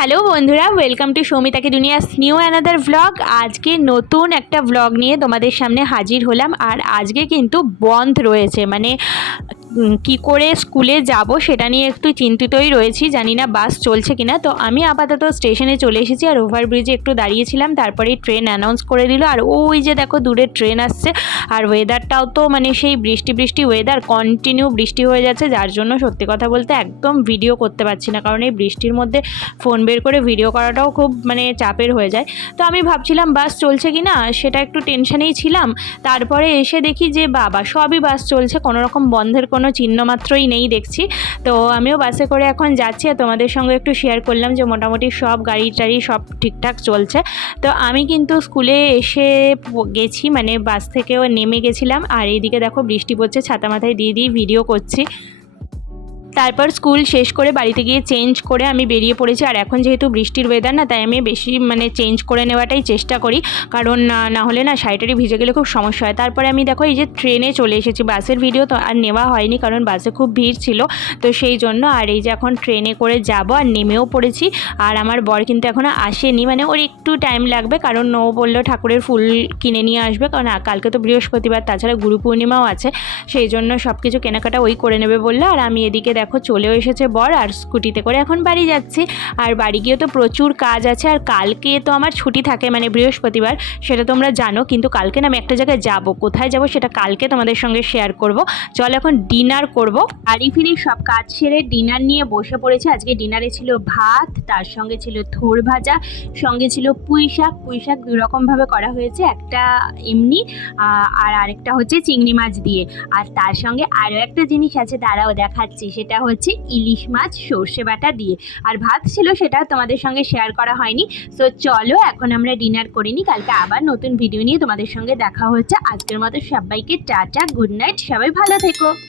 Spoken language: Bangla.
হ্যালো বন্ধুরা ওয়েলকাম টু সৌমিতাকে দুনিয়াস নিউ অ্যানাদার ব্লগ আজকে নতুন একটা ব্লগ নিয়ে তোমাদের সামনে হাজির হলাম। আর আজকে কিন্তু বন্ধ রয়েছে। মানে কি করে স্কুলে যাব সেটা নিয়ে একটু চিন্তিতই রয়েছি। জানি না বাস চলছে কিনা। তো আমি আপাতত স্টেশনে চলে এসেছি আর ওভারব্রিজে একটু দাঁড়িয়েছিলাম। তারপরে ট্রেন অ্যানাউন্স করে দিল। আর ওই যে দেখো দূরে ট্রেন আসছে। আর ওয়েদারটাও তো মানে সেই বৃষ্টি বৃষ্টি ওয়েদার কন্টিনিউ বৃষ্টি হয়ে যাচ্ছে। যার জন্য সত্যি কথা বলতে একদম ভিডিও করতে পারছি না। কারণ এই বৃষ্টির মধ্যে ফোন বের করে ভিডিও করাটাও খুব মানে চাপের হয়ে যায়। তো আমি ভাবছিলাম বাস চলছে কি না সেটা একটু টেনশনেই ছিলাম। তারপরে এসে দেখি যে বাবা, সবই বাস চলছে। কোনো রকম বন্ধের কোনো চিহ্ন মাত্রই নেই দেখছি। তো আমিও বাসে করে এখন যাচ্ছি আর তোমাদের সঙ্গে একটু শেয়ার করলাম যে মোটামুটি সব গাড়ি টাড়ি সব ঠিকঠাক চলছে। তো আমি কিন্তু স্কুলে এসে গেছি মানে বাস থেকেও নেমে গেছিলাম। আর এইদিকে দেখো বৃষ্টি পড়ছে, ছাতা মাথায় দিয়ে দিয়ে ভিডিও করছি। তারপর স্কুল শেষ করে বাড়িতে গিয়ে চেঞ্জ করে আমি বেরিয়ে পড়েছি। আর এখন যেহেতু বৃষ্টির ওয়েদার না, তাই আমি বেশি মানে চেঞ্জ করে নেওয়াটাই চেষ্টা করি। কারণ না হলে না শাড়িটারি ভিজে গেলে খুব সমস্যা হয়। তারপরে আমি দেখো এই যে ট্রেনে চলে এসেছি। বাসের ভিডিও তো আর নেওয়া হয়নি, কারণ বাসে খুব ভিড় ছিল। তো সেই জন্য আর এই যে এখন ট্রেনে করে যাব আর নেমেও পড়েছি। আর আমার বর কিন্তু এখনও আসেনি। মানে ওর একটু টাইম লাগবে, কারণ ও বলল ঠাকুরের ফুল কিনে নিয়ে আসবে। কারণ কালকে তো বৃহস্পতিবার, তাছাড়া গুরু পূর্ণিমাও আছে। সেই জন্য সব কিছু কেনাকাটা ওই করে নেবে বলল। আর আমি এদিকে দেখো চলেও এসেছে বর আর স্কুটিতে করে এখন বাড়ি যাচ্ছি। আর বাড়ি গিয়ে তো প্রচুর কাজ আছে আর কালকে তো আমার ছুটি থাকে মানে বৃহস্পতিবার, সেটা তোমরা জানো। কিন্তু কালকে না আমি একটা জায়গায় যাব। কোথায় যাব সেটা কালকে তোমাদের সঙ্গে শেয়ার করব। চল এখন ডিনার করব। বাড়ি ফিরে সব কাজ সেরে ডিনার নিয়ে বসে পড়েছে। আজকে ডিনারে ছিল ভাত, তার সঙ্গে ছিল থোর ভাজা, সঙ্গে ছিল পুঁই শাক। পুঁই শাক দুই রকমভাবে করা হয়েছে, একটা এমনি আর আরেকটা হচ্ছে চিংড়ি মাছ দিয়ে। আর তার সঙ্গে আরও একটা জিনিস আছে তারাও দেখাচ্ছি। সেটা হচ্ছে ইলিশ মাছ, সর্ষে বাটা দিয়ে। আর ভাত ছিল সেটা তোমাদের সঙ্গে শেয়ার করা হয়নি। সো চলো এখন আমরা ডিনার করে নিই কালকে আবার নতুন ভিডিও নিয়ে তোমাদের সঙ্গে দেখা হচ্ছে। আজকের মতো সবাইকে টাটা গুড নাইট সবাই ভালো থেকো।